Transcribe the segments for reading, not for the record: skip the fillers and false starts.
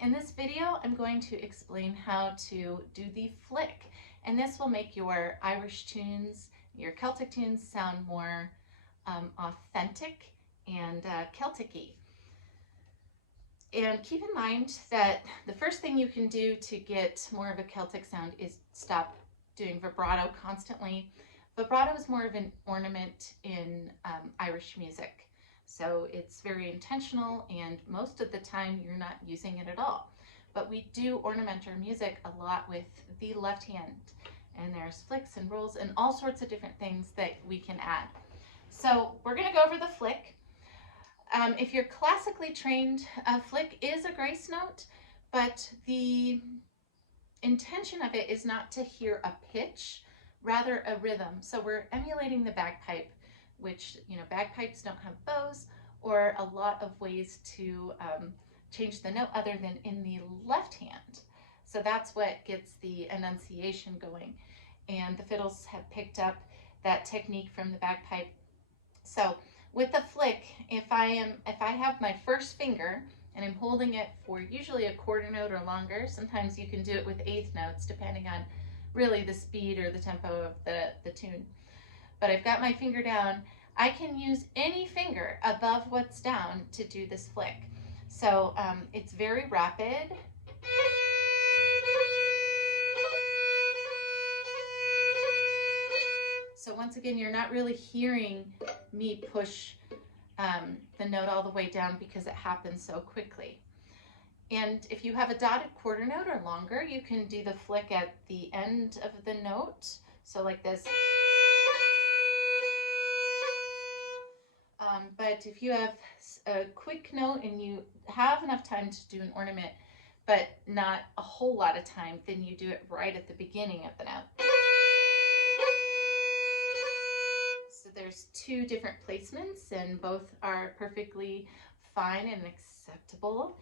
in this video I'm going to explain how to do the flick, and this will make your Irish tunes, your Celtic tunes sound more authentic and Celtic-y. And keep in mind that the first thing you can do to get more of a Celtic sound is stop doing vibrato constantly. Vibrato is more of an ornament in Irish music. So it's very intentional, and most of the time you're not using it at all. But we do ornament our music a lot with the left hand, and there's flicks and rolls and all sorts of different things that we can add. So we're going to go over the flick. If you're classically trained, a flick is a grace note, but the intention of it is not to hear a pitch, rather a rhythm. So we're emulating the bagpipe, which, bagpipes don't have bows or a lot of ways to change the note other than in the left hand. So that's what gets the enunciation going. And the fiddles have picked up that technique from the bagpipe. So with the flick, if I have my first finger and I'm holding it for usually a quarter note or longer, sometimes you can do it with eighth notes depending on really the speed or the tempo of the tune. But I've got my finger down, I can use any finger above what's down to do this flick. So it's very rapid. So once again, you're not really hearing me push the note all the way down because it happens so quickly. And if you have a dotted quarter note or longer, you can do the flick at the end of the note. So like this. But if you have a quick note and you have enough time to do an ornament, but not a whole lot of time, then you do it right at the beginning of the note. So there's two different placements, and both are perfectly fine and acceptable.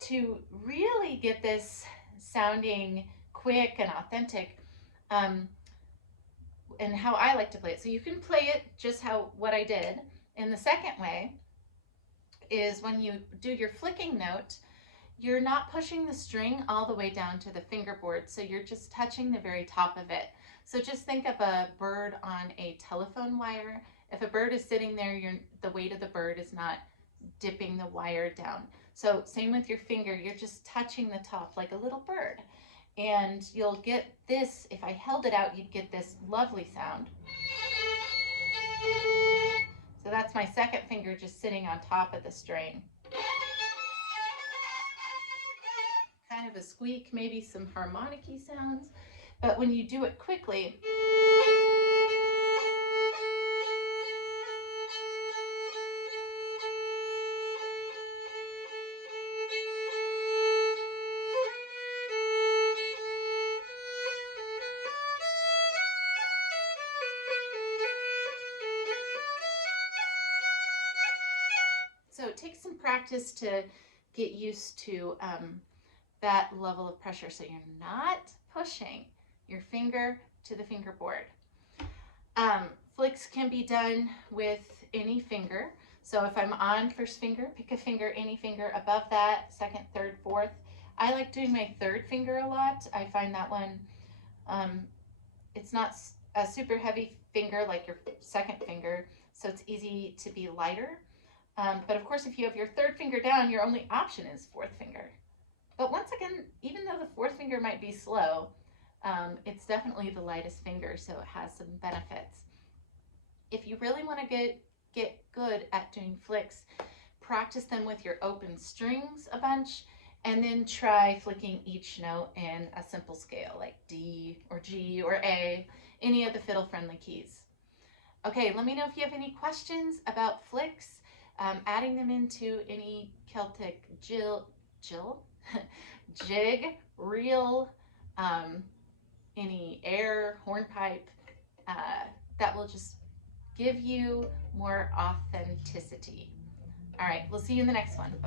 To really get this sounding quick and authentic, and how I like to play it. So you can play it just what I did. And the second way is when you do your flicking note, you're not pushing the string all the way down to the fingerboard. So you're just touching the very top of it. So just think of a bird on a telephone wire. If a bird is sitting there, the weight of the bird is not dipping the wire down. So same with your finger, you're just touching the top like a little bird. And you'll get this, if I held it out, you'd get this lovely sound. So that's my second finger just sitting on top of the string. Kind of a squeak, maybe some harmonic-y sounds. But when you do it quickly, so it takes some practice to get used to that level of pressure. So you're not pushing your finger to the fingerboard. Flicks can be done with any finger. So if I'm on first finger, pick a finger, any finger above that, second, third, fourth. I like doing my third finger a lot. I find that one, it's not a super heavy finger like your second finger, so it's easy to be lighter. But of course, if you have your third finger down, your only option is fourth finger. But once again, even though the fourth finger might be slow, it's definitely the lightest finger, so it has some benefits. If you really want to get good at doing flicks, practice them with your open strings a bunch, and then try flicking each note in a simple scale like D or G or A, any of the fiddle-friendly keys. Okay, let me know if you have any questions about flicks, adding them into any Celtic jig, reel, any air, hornpipe, that will just give you more authenticity. All right, we'll see you in the next one. Bye-bye.